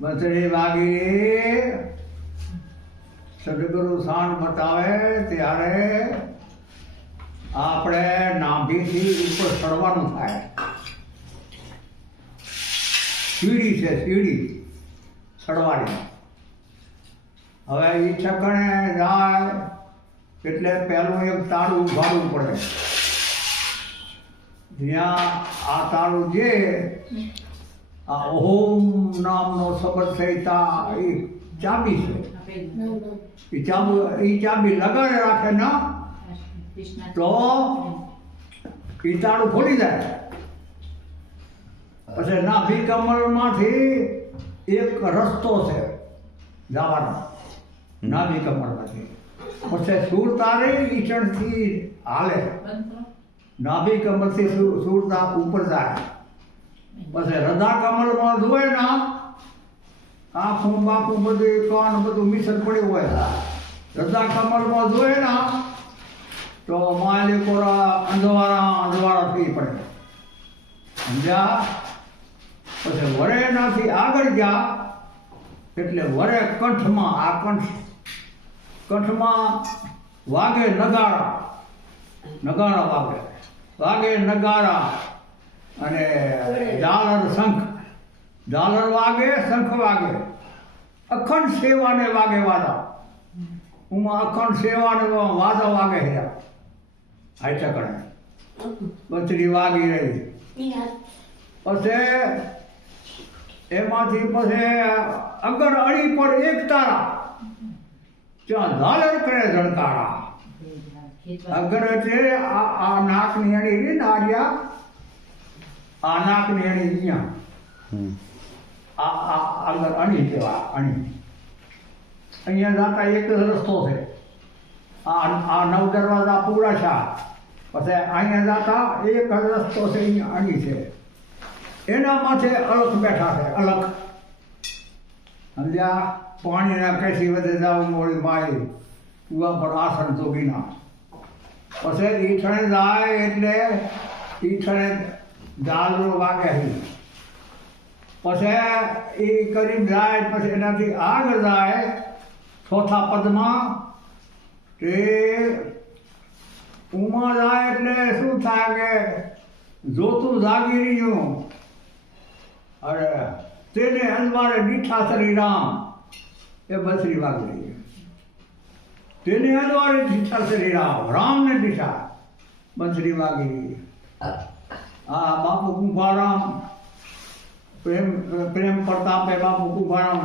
બંસરી વાગી સદગુરુ શાન બતાવે ત્યારે આપણે નાભીથી ઉપર ચડવાનું થાય. સીડી છે, સીડી ચડવાની. હવે એ છકણે જાય એટલે પહેલું એક તાળું ઉઘાડવું પડે. જ્યાં આ તાળું જે આ ઓમ નામનો શબ્દ સહિતા એ ચાબી છે. એ ચાબી લગાડે રાખે ના તો એ તાળું ખોલી જાય. પછી નાભી કમળમાંથી એક રસ્તો છે જવાનો, નાભી કમળમાંથી. પછી સુરતારે ઈચણથી હાલે, નાભી કમળથી સુરતા ઉપર જાય. પછી હૃદય કમળમાં જુએ ને આંખું બાંખું બધું કાન બધું મિશ્ર પડ્યું હોય. હૃદય કમળમાં જુએ ને તો માલિકોરા અંધવારા થઈ પડે. સમજ્યા? પછી વરેનાથી આગળ ગયા એટલે વરે કંઠમાં, આ કંઠમાં વાગે નગારા વાગે નગારા અને ઝાલર શંખ, ઝાલર વાગે શંખ વાગે. અખંડ સેવાને વાગે વાદા. ઉમાં અખંડ સેવાને વાદા વાગે હે. આ ચકડે બચરી વાગી રહી. પછી એમાંથી પછી અગર અળી પર એક તારા ત્યાં ઝાલર કરે ઝણકારા. અગર એટલે આ નાકની અણી રહી ને આર્યા, આ નાકની અણી અહીંયા આ અગર અણી કહેવા. અણી અહીંયા જતા એક જ રસ્તો છે. આ નવ દરવાજા પૂરા છે. પછી અહીંયા જતા એક જ રસ્તો છે, અહીંયા અણી છે. એના માથે અલખ બેઠા છે. અલખ સમજ્યા? પાણીના કેસી વધે જાવ મોડી માળી કુવા પર આસન જોગીના. પછી ઈઠણે જાય એટલે ઈઠણે ઝાલરો વાગે. પછી એ કરી જાય પછી એનાથી આગળ જાય ચોથા પદમાં તે ઉમા જાય એટલે શું થાય કે જોતું જાગી રહ્યું. અરે તેને અંજવાળે દીઠા શ્રી રામ એ બસરી વાગી રહી. તેને અંજવાળે દીઠા શ્રી રામ, રામને દીઠા બસરી વાગી રહી. આ બાપુ કુંભારામ પ્રેમ પ્રતાપે બાપુ કુંભારામ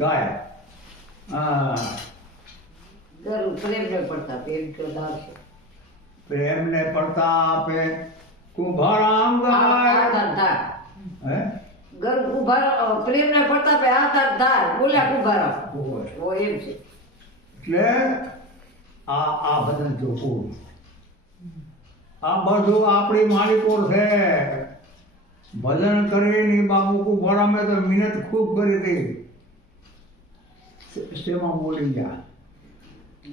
ગાય. પ્રેમને પ્રતાપે કુંભારામ ગાય. પ્રેમને પ્રતાપે આધાર ધાર બોલ્યા કુંભારામ. એમ છે. એટલે આ ભજન જોવું, આ બધું આપણી માલિકોર છે. ભજન કરીને બાપુ કુંભારામે તો મહેનત ખૂબ કરી હતી. શેમાં બોલી ગયા.